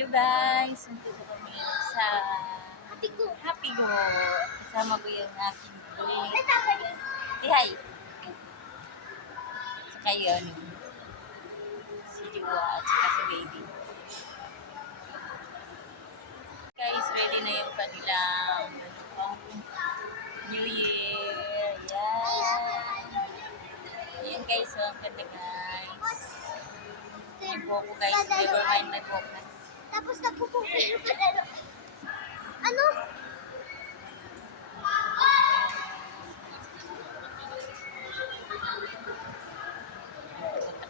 Hello guys, nandito kami sa Happy Go. Kasama ko yung aking baby. Si Hi. Saka yun, si Jua at saka si baby. Guys, ready na yung kanilang New Year. Ayan guys, so ang ganda guys. Yung buhok ko guys, never mind my buhok na. Tapos nagpupupil pa na. Ano?